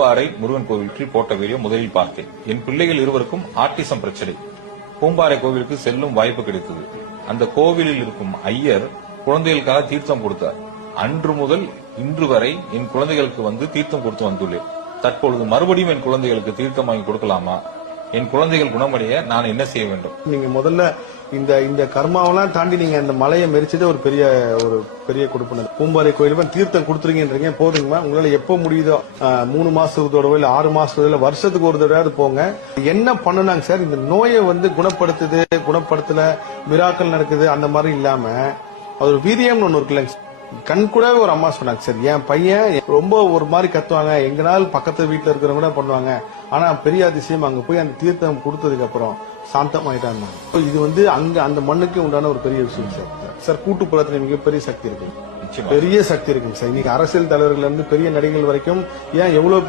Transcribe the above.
பூம்பாறை முருகன் கோவிலுக்கு போட்ட வீடியோ முதலில் பார்த்தேன். என் பிள்ளைகள் இருவருக்கும் ஆட்டிசம் பிரச்சனை. பூம்பாறை கோவிலுக்கு செல்லும் வாய்ப்பு கிடைத்தது. அந்த கோவிலில் இருக்கும் ஐயர் குழந்தைகளுக்காக தீர்த்தம் கொடுத்தார். அன்று முதல் இன்று வரை என் குழந்தைகளுக்கு வந்து தீர்த்தம் கொடுத்து வந்துள்ளேன். தற்பொழுது மறுபடியும் என் குழந்தைகளுக்கு தீர்த்தம் வாங்கி கொடுக்கலாமா? என் குழந்தைகள் குணமடைய நான் என்ன செய்ய வேண்டும்? நீங்க முதல்ல இந்த கர்மாவெல்லாம் தாண்டி நீங்க இந்த மலையை மெரிச்சதே ஒரு பெரிய கொடுப்பன. பூம்பாறை கோயிலுக்கு தீர்த்தம் கொடுத்துருங்கன்றீங்க, போதுங்கம்மா. உங்களால எப்ப முடியுதோ 3 மாசத்துக்கு தடவை இல்ல 6 மாசத்துக்கு வருஷத்துக்கு ஒரு தடவையாவது போங்க. என்ன பண்ணுனாங்க சார், இந்த நோயை குணப்படுத்தல, மிராக்கள் நடக்குது அந்த மாதிரி இல்லாம அது ஒரு வீரியம்னு ஒண்ணு இருக்குல்ல. கண் கூடவே ஒரு அம்மா சொன்னாங்க, சார் என் பையன் ரொம்ப ஒரு மாதிரி கத்துவாங்க, எங்கனாலும் பக்கத்து வீட்டுல இருக்கிறவங்க கூட பண்ணுவாங்க, ஆனா பெரிய அதிசயம் அங்க போய் அந்த தீர்த்தம் கொடுத்ததுக்கு அப்புறம் சாந்தமாயிட்டாங்க. இது அங்க அந்த மண்ணுக்கு உண்டான ஒரு பெரிய விஷயம் சார். சார் கூட்டுப்புறத்துல மிகப்பெரிய சக்தி இருக்கு, பெரிய சக்தி இருக்குங்க சார். இன்னைக்கு அரசியல் தலைவர்கள் இருந்து பெரிய நடிகர்கள் வரைக்கும் ஏன் எவ்வளவு